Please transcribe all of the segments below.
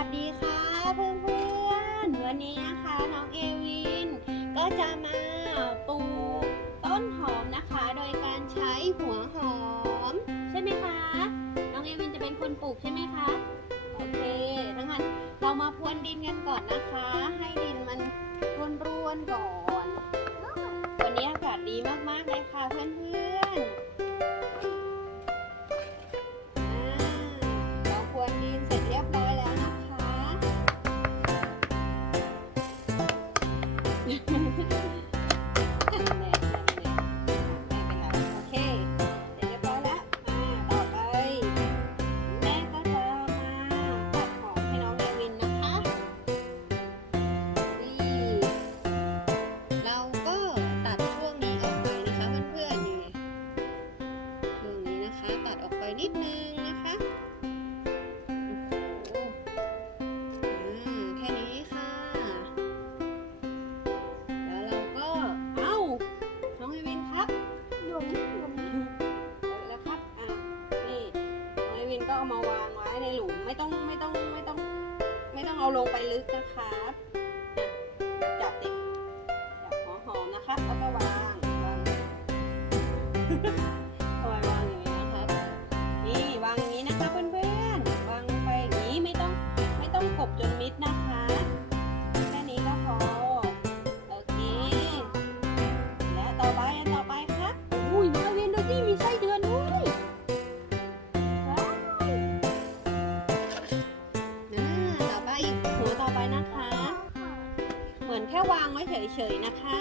วัสดีค่ะเพื่อนเพื่อนวันนี้นะคะน้องเอวิน ก็จะมาปลูกต้นหอมนะคะ โดยการใช้หัวหอม ใช่ไหมคะ น้องเอวินจะเป็นคนปลูกใช่ไหมคะโอเคทั้งนั้นเรามาพรวนดินกันก่อนนะคะ ให้ดินมัน ราลงไปลึก เฉยๆนะคะ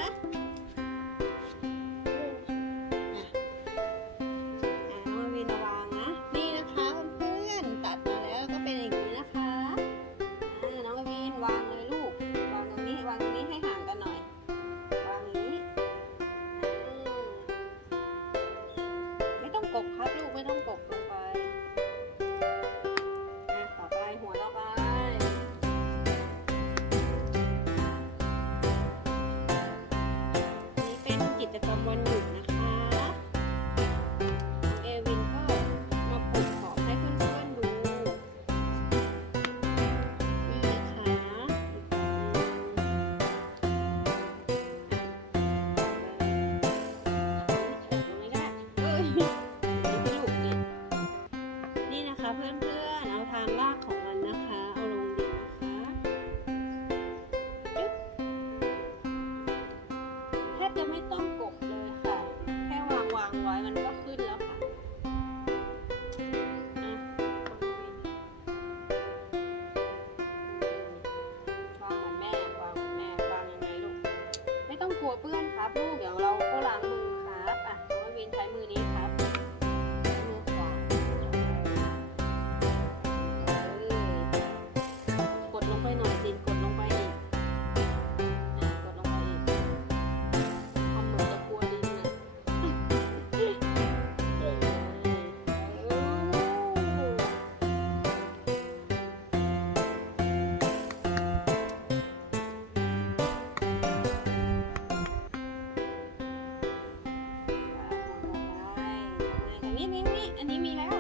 นี่นี่นี่อันนี้มีแล้ว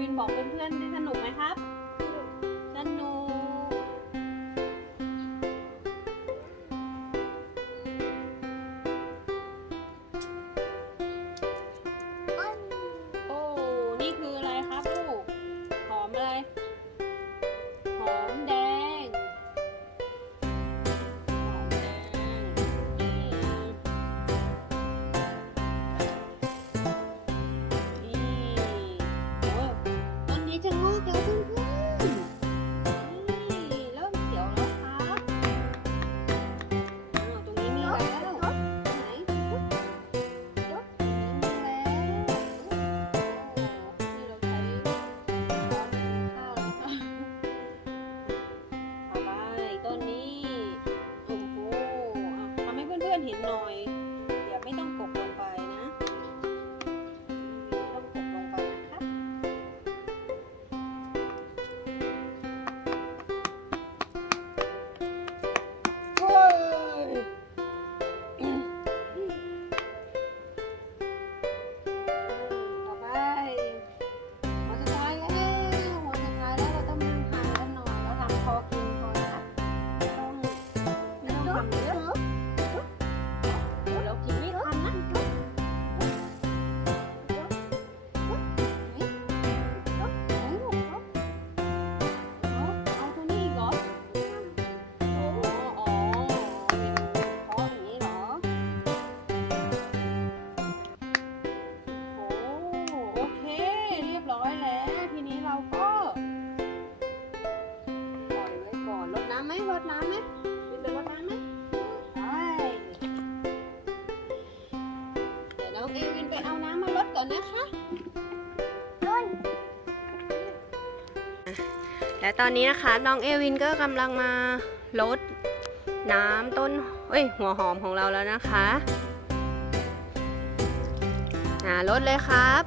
วินบอกเพื่อนๆได้สนุกไหมครับ เห็นหน่อย องเอวินไปเอาน้ำมารดก่อนนะคะต้นและตอนนี้นะคะน้องเอวินก็กำลังมาลดน้ำต้นเอ้ยหัวหอมของเราแล้วนะคะอ่าลดเลยครับ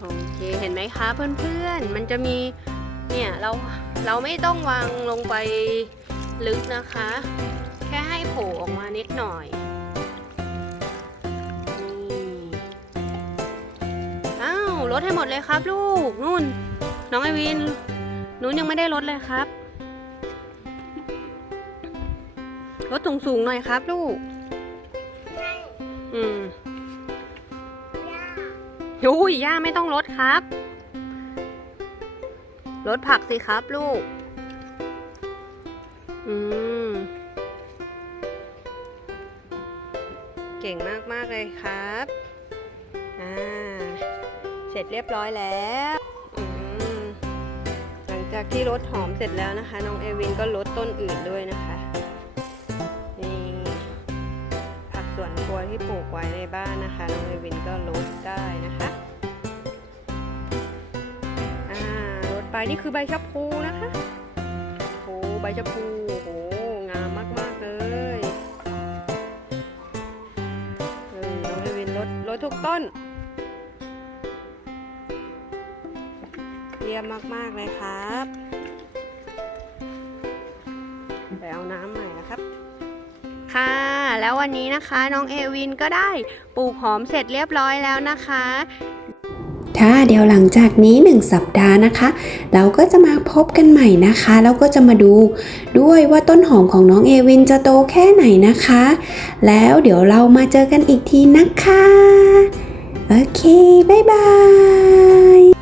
โอเคเห็นไหมคะเพื่อนๆ มันจะมีเนี่ยเราเราไม่ต้องวางลงไปลึกนะคะ แค่ให้โผล่ออกมานิดหน่อย อ้าวลดให้หมดเลยครับลูกนู่น น้องไอวินนู้นยังไม่ได้ลดเลยครับลดสูงๆหน่อยครับลูกให้อืมย่าอุ้ยย่าไม่ต้องลดครับลดผักสิครับลูก อืม เก่งมาก ๆ เลยครับ ร็จเรียบร้อยแล้วหลังจากที่รดหอมเสร็จแล้วนะคะ น้องเอวินก็ลดต้นอื่นด้วยนะคะนี่ผักสวนครัวที่ปลูกไว้ในบ้านนะคะ น้องเอวินก็ลดได้นะคะอ่ารดไปนี่คือใบชะพูนะคะโอ้ใบชะพูโอ้งามมากๆเลยเออน้องเอวินลดลดทุกต้น เยี่ยมมาก ๆ เลยครับ ไปเอาน้ำใหม่นะครับค่ะแล้ววันนี้นะคะน้องเอวินก็ได้ปลูกหอมเสร็จเรียบร้อยแล้วนะคะค่ะเดี๋ยวหลังจากนี้ 1 สัปดาห์นะคะ เราก็จะมาพบกันใหม่นะคะ แล้วก็จะมาดูด้วยว่าต้นหอมของน้องเอวินจะโตแค่ไหนนะคะ แล้วเดี๋ยวเรามาเจอกันอีกทีนะคะ โอเค บ๊ายบาย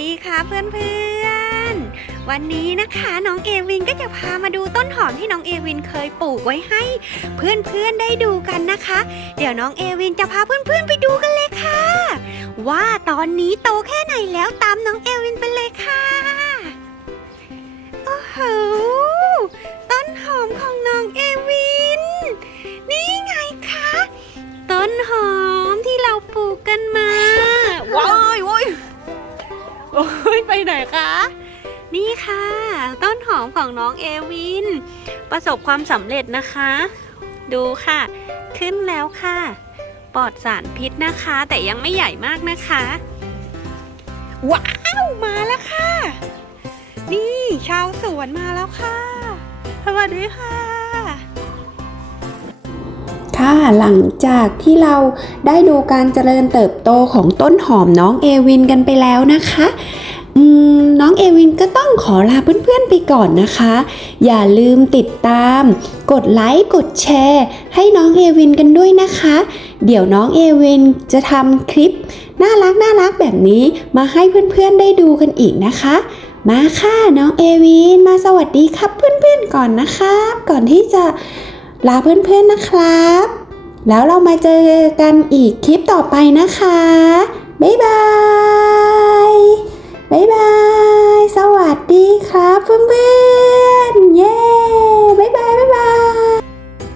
ดีค่ะเพื่อนๆ วันนี้นะคะน้องเอวินก็จะพามาดูต้นหอมที่น้องเอวินเคยปลูกไว้ให้ เพื่อนๆได้ดูกันนะคะ เดี๋ยวน้องเอวินจะพาเพื่อนๆไปดูกันเลยค่ะ ว่าตอนนี้โตแค่ไหนแล้วตามน้องเอวินไปเลยค่ะ โอ้โห ของน้องเอวิน ประสบความสำเร็จนะคะ ดูค่ะ ขึ้นแล้วค่ะ ปลอดสารพิษนะคะ แต่ยังไม่ใหญ่มากนะคะ ว้าวมาแล้วค่ะ นี่ชาวสวนมาแล้วค่ะสวัสดีค่ะ ค่ะหลังจากที่เราได้ดูการเจริญเติบโตของต้นหอมน้องเอวินกันไปแล้วนะคะ น้องเอวินก็ต้องขอลาเพื่อนๆไปก่อนนะคะ อย่าลืมติดตาม กดไลค์ กดแชร์ ให้น้องเอวินกันด้วยนะคะ เดี๋ยวน้องเอวินจะทำคลิป น่ารักน่ารักแบบนี้มาให้เพื่อนๆได้ดูกันอีกนะคะ มาค่ะน้องเอวินมาสวัสดีครับเพื่อนๆก่อนนะคะก่อนที่จะลาเพื่อนๆนะครับ แล้วเรามาเจอกันอีกคลิปต่อไปนะคะ บ๊ายบาย บายบาย สวัสดีครับเพื่อนๆ เย้บายบายบายบาย